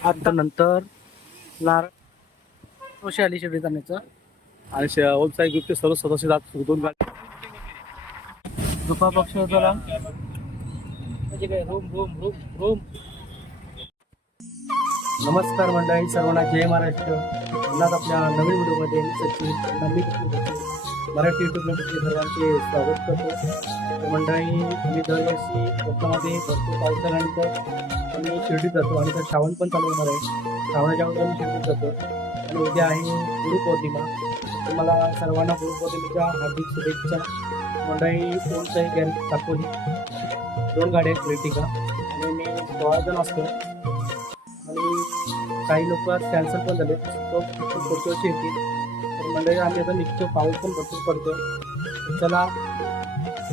आता नंतर नार कशी आली शिर्डी जाण्याचं आणि श- ओम साई ग्रुपचे सर्व सदस्य जात दोन गाडी दुपा पक्ष जरा म्हणजे काय रोम रोम रोम रोम नमस्कार मंडळी सर्वांना जय महाराष्ट्र. पुन्हा आपल्या नवीन व्हिडिओमध्ये सचिन. नवीन मराठी युट्यूबमध्ये सर्वांचे स्वागत करतो. मंडळी आम्ही दरवर्षी कोकणामध्ये भरपूर पाऊस झाल्यानंतर आम्ही शिर्डीत जातो आणि तर श्रावण पण चालू होणार आहे. श्रावणाच्या अगोदर आम्ही शिर्डीत जातो. आणि उद्या आहे गुरुपौर्णिमा. तुम्हाला सर्वांना गुरुपौर्णिमेच्या हार्दिक शुभेच्छा. मंडळी कोणताही गॅरेज दाखवली. दोन गाड्या आहेत रेटिका आणि मी सोळा जण असतो. काही लोक कॅन्सल पण झाले. तो पुढच्या वर्षी येतील तर मंडळी आम्ही आता निघतो. पाऊस पण भरपूर पडतो चला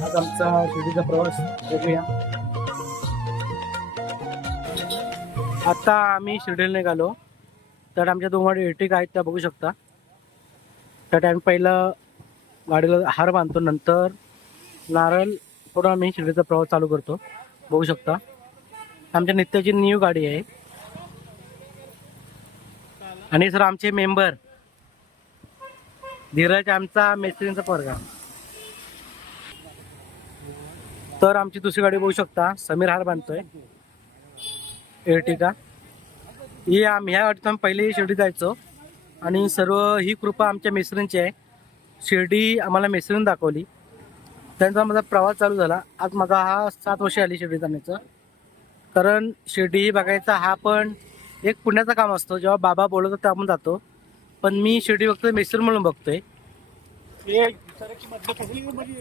आज आमचा शिर्डीचा प्रवास बघूया. आता आम्ही शिर्डीला निघालो. तर आमच्या दोन गाडी इर्टिका आहेत त्या बघू शकता. त्या टाइम पहिलं गाडीला हार बांधतो. नंतर नारळ थोडा आम्ही शिर्डीचा प्रवास चालू करतो. बघू शकता. आमच्या नित्याची न्यू गाडी आहे. आणि सर आमचे मेंबर. धीरज आमचा मेस्त्रींचा पोरगा. तर आमची दुसरी गाडी बघू शकता. समीर हार बांधतोय. एर्टिका ही आम्ही ह्या गाडीत आम्ही पहिले शिर्डी जायचो. आणि सर्व ही कृपा आमच्या मेस्त्रींची आहे. शिर्डी आम्हाला मेस्त्रीन दाखवली. त्यांचा माझा प्रवास चालू झाला. आज माझा हा सात वर्ष आली शिर्डी जाण्याचं. कारण शिर्डी बघायचा हा पण एक पुण्याचं काम असतो. जेव्हा बाबा बोलवतो तेव्हा आपण जातो. पण मी शिर्डी बघतोय मेसरून म्हणून बघतोय.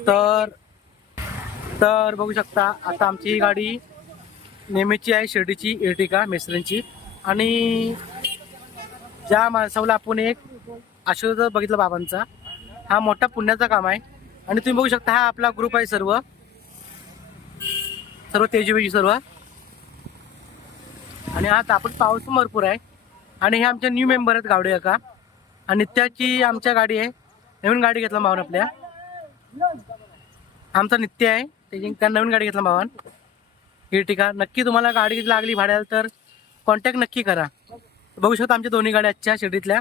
तर तर बघू शकता आता आमची ही गाडी नेहमीची आहे शिर्डीची एर्टिका मेसरींची. आणि ज्या माणसाला आपण एक आशीर्वाद बघितला बाबांचा हा मोठा पुण्याचा काम आहे. आणि तुम्ही बघू शकता हा आपला ग्रुप आहे सर्व. सर्व तेजूबीजी सर्व. आणि आज आपण पाऊस भरपूर आहे. आणि हे आमच्या न्यू मेंबर आहेत गावडे का आणि नित्याची आमच्या गाडी आहे. नवीन गाडी घेतला मावन आपल्या. आमचा नित्य आहे. त्याची त्या नवीन गाडी घेतला भावान इर्टिका नक्की तुम्हाला गाडी लागली भाड्याला तर कॉन्टॅक्ट नक्की करा. बघू शकता आमच्या दोन्ही गाड्या आजच्या शिर्डीतल्या.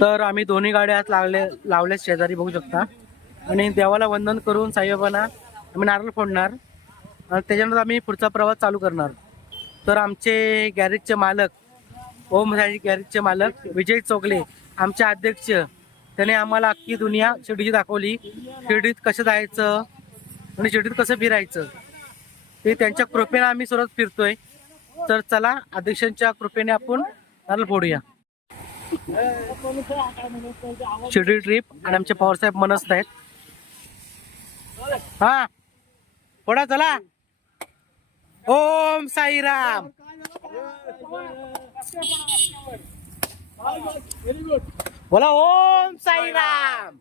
तर आम्ही दोन्ही गाड्या आज लागले लावल्या शेजारी बघू शकता. आणि देवाला वंदन करून साईबाबांना आम्ही नारळ फोडणार. त्याच्यानंतर आम्ही पुढचा प्रवास चालू करणार. तर आमचे गॅरेजचे मालक ओम साई गॅरेजचे मालक विजय चोगले आमचे अध्यक्ष त्याने आम्हाला अख्खी दुनिया शिर्डीची दाखवली. शिर्डीत कसं जायचं आणि शिर्डीत कसं फिरायचं ते त्यांच्या कृपेने आम्ही सर्वात फिरतोय. तर चला अध्यक्षांच्या कृपेने आपण त्याला फोडूया. शिर्डी ट्रिप आणि आमचे पवारसाहेब मनस्त आहेत. हा फोडा चला. ओम साईराम. बोला ओम साईराम.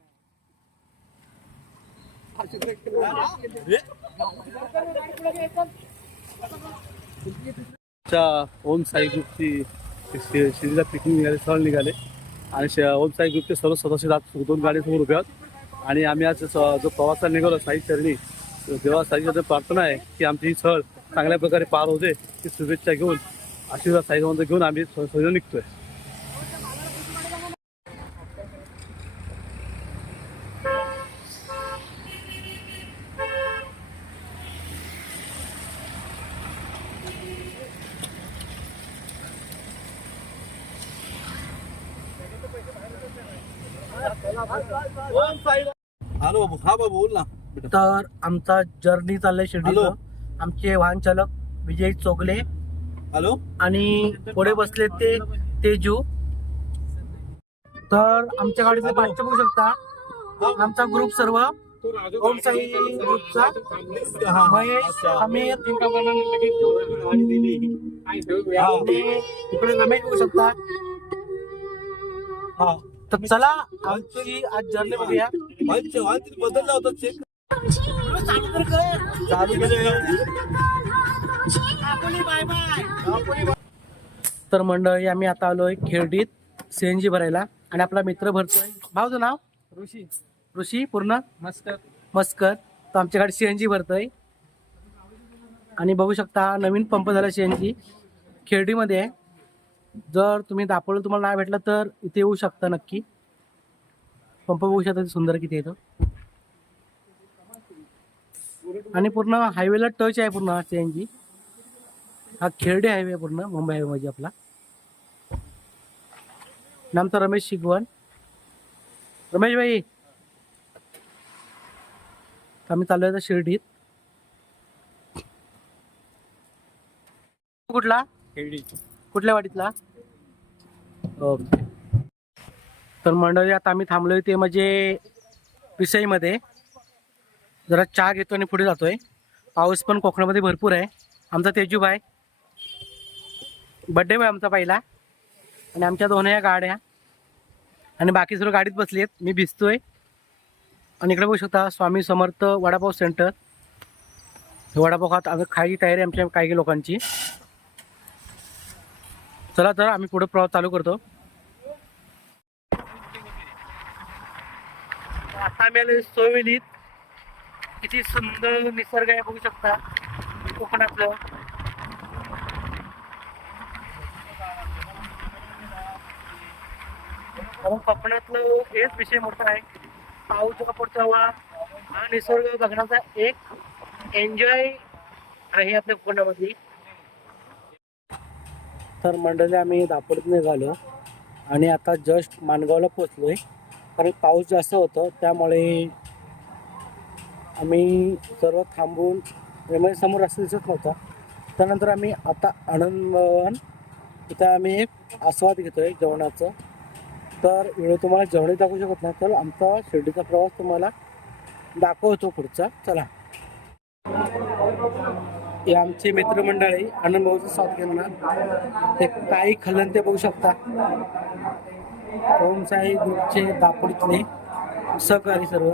च्या ओम साई ग्रुपची शिरीला शिर्डीला पिकनिक निघाले सहल निघाले. आणि श- ओम साई ग्रुपचे सर्व सदस्य जात दोन गाडी समोर उभे आहोत. आणि आम्ही आज जो प्रवासाला निघालो साई चरणी देवा साईची प्रार्थना आहे की आमची ही सहल चांगल्या प्रकारे पार होते ती शुभेच्छा घेऊन आशीर्वाद साईबाबांचा घेऊन आम्ही स- सहल निघतोय. हॅलो बाबू हा बाबू बोल ना. तर आमचा जर्नी चाललाय हॅलो. आमचे वाहन चालक विजय चोगले. हॅलो? आणि पुढे बसले ते तेजू. तर आमच्या गाडीचे पाचशे बघू शकता. आमचा ग्रुप सर्व. ओम साई ग्रुपचा महेश आमिर. आणि इकडे रमेश बघू शकता. हा. तर चला आमची आज जर्नी बघूया. बदलला होता चेक तर मंडळी आम्ही आता आलोय खेरडीत सीएनजी भरायला. आणि आपला मित्र भरतोय. भाऊचं नाव? ऋषी. ऋषी पूर्ण? मस्कर. मस्कर. तर आमच्या गाडी सीएनजी भरतोय. आणि बघू शकता नवीन पंप झाला सीएनजी खेर्डीमध्ये आहे. जर तुम्ही दापोली तुम्हाला नाही भेटलं तर इथे येऊ शकता नक्की. पंप बघू शकता किती सुंदर किती येतो आणि पूर्ण हायवेला टच आहे पूर्ण हा सीएनजी हा खेर्डे हायवे आहे पूर्ण मुंबई हायवे म्हणजे आपला. नामचं रमेश शिगवण. रमेश भाई. आम्ही चालू आहे शिर्डीत. कुठला? कुठल्या वाडीतला? ओके. तर मंडळी आता आम्ही थांबलोय ते म्हणजे पिसईमध्ये जरा चहा घेतो आणि पुढे जातोय. पाऊस पण कोकणामध्ये भरपूर आहे. आमचा तेजू बड्डे बाय आमचा पहिला. आणि आमच्या दोन या गाड्या. आणि बाकी सर्व गाडीत बसली आहेत. मी भिजतोय. आणि इकडे बघू शकता स्वामी समर्थ वडापाव सेंटर हे वडापाव खात आम्ही खायची तयारी आहे आमच्या काही लोकांची. चला तर आम्ही पुढे प्रवास चालू करतो. आता आम्ही आलो सोयवेलीत किती सुंदर निसर्ग आहे बघू शकता. कोकणातलं. कारण कोकणातलं हेच विषय मोठा आहे. पाऊस जेव्हा पडतो तेव्हा हा निसर्ग बघण्याचा एक एन्जॉय आहे आपल्या कोकणामध्ये. तर मंडळी आम्ही दापोडीत निघालो आणि आता जस्ट माणगावला पोचलोय कारण पाऊस जास्त होतं त्यामुळे आम्ही सर्व थांबून म्हणजे समोर रस्ता दिसत नव्हता. त्यानंतर आम्ही आता आनंदवन इथं आम्ही एक आस्वाद घेतोय जेवणाचं. तर व्हिडिओ तुम्हाला जेवणही दाखवू शकत नाही तर आमचा शिर्डीचा प्रवास तुम्हाला दाखवतो पुढचा. चला. हे आमचे मित्रमंडळी आनंद भाऊचा साथ घेणार. ते काही खलन ते बघू शकता. ओम साई ग्रुपचे दापोलीतले सहकारी सर्व.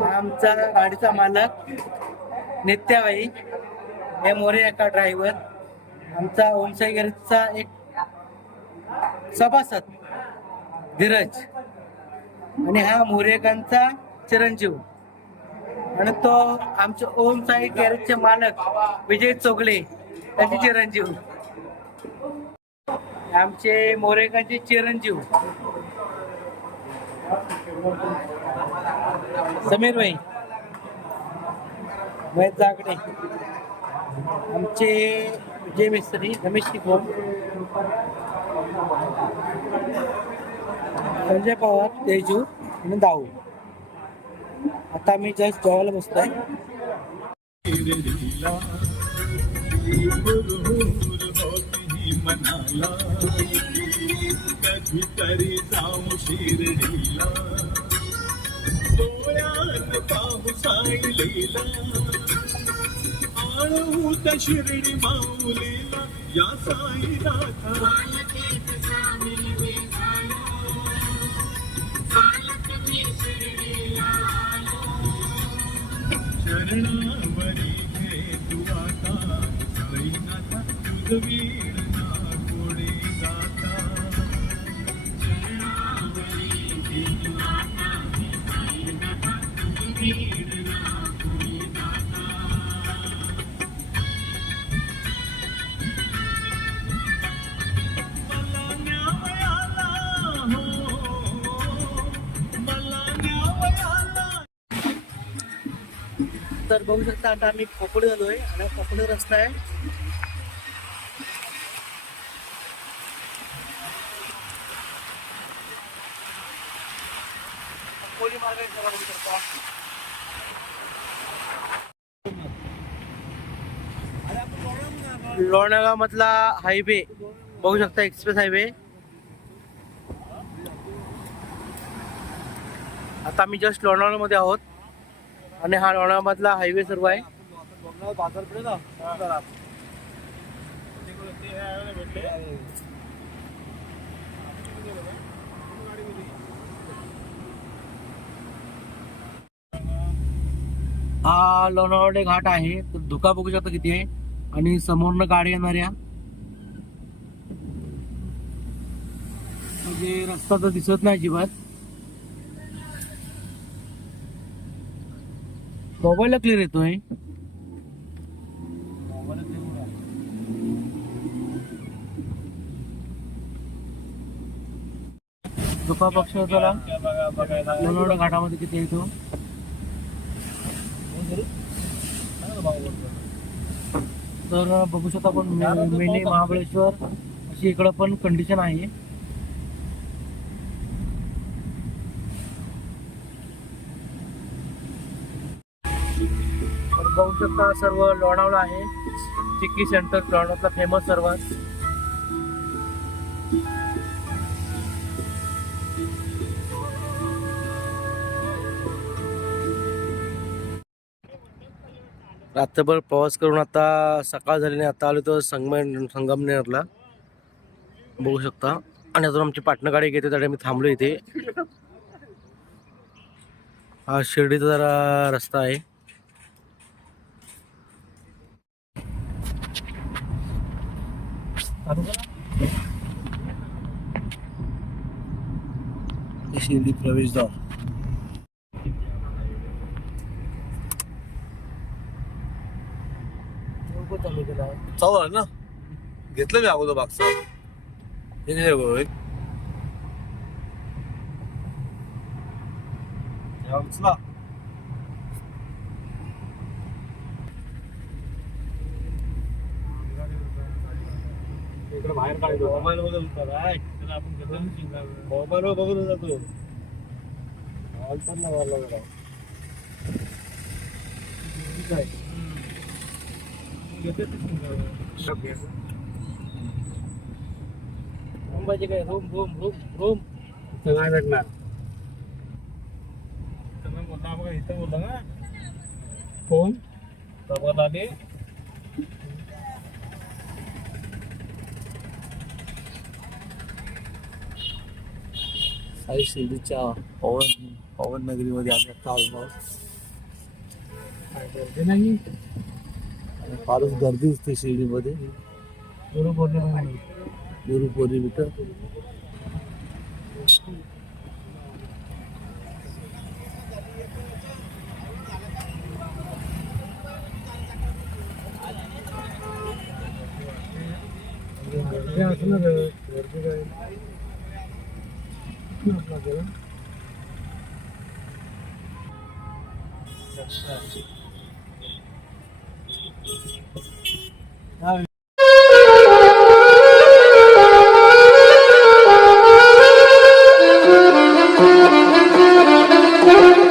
आमचा गाडीचा मालक नित्याबाई. हे मोरे एका ड्रायव्हर आमचा ओमसाई गॅरेजचा एक सभासद धीरज. आणि हा मोरेकांचा चिरंजीव. आणि तो आमचे ओम साई गॅरेजचे मालक विजय चोगले त्यांचे चिरंजीव. आमचे मोरेकांचे चिरंजीव. समीर भाई महेश जागडे आमचे विजय मिस्त्री रमेश शिकवण संजय पवार तेजू आणि दाऊ. आता मी जस्ट जेवायला बसतोय. मनाला कधीतरी जाऊ शिर पाहू आळूत शिर्डी माऊलीला या साईनाथा शरणावरी घे तू आता साईनाथा तुझवी तर बघू शकता आता आम्ही खोपडे झालोय आणि खोपडे रस्ता आहे. खोली मार्ग मधला हायवे बघू शकता एक्सप्रेस हायवे. आता आम्ही जस्ट लोणावळमध्ये आहोत. आणि हा लोणावळा मधला हायवे सर्व आहे. हा लोणावळे घाट आहे. तर धुका बघू शकता किती आहे. आणि समोरनं गाडी येणाऱ्या म्हणजे रस्ता तर दिसत नाही अजिबात. मोबाईलला क्लिअर येतोय दुपा पक्ष त्याला. लोणावळा घाटामध्ये किती येतो तर बघू शकता आपण मेने महाबळेश्वर अशी इकडं पण कंडिशन आहे. शकता सर्व लोणावळा आहे. चिक्की सेंटर लोणावळ्यातला फेमस सर्वात. रात्रभर प्रवास करून आता सकाळ झाल्याने आता आलो तर संगम संगमनेरला. बघू शकता. आणि अजून आमची पाटणं गाडी घेते त्यासाठी आम्ही थांबलो इथे. हा शिर्डीचा जरा रस्ता आहे. शिर्डी प्रवेशद्वार चालू केला चालू आहे ना घेतलं मी अगोदर मागचं हे नाही बरोबर उचला इकडे बाहेर काढतो मोबाईल बघत होता काय मोबाईल वर बघत होता तू मुंबईचे काय रूम रूम रूम रूम नाही भेटणार बोलला बघा इथं बोलला ना कोण प्रभात आले साई शिर्डीच्या पवन पवन नगरीमध्ये आम्ही आता आलो काय गर्दी नाही. फारच गर्दी असते शिर्डीमध्ये. गुरुपौर्णिमा गुरुपौर्णिमेचं गर्दी असणार गर्दी काय Yapıyoruz bakalım. Göstereceğim.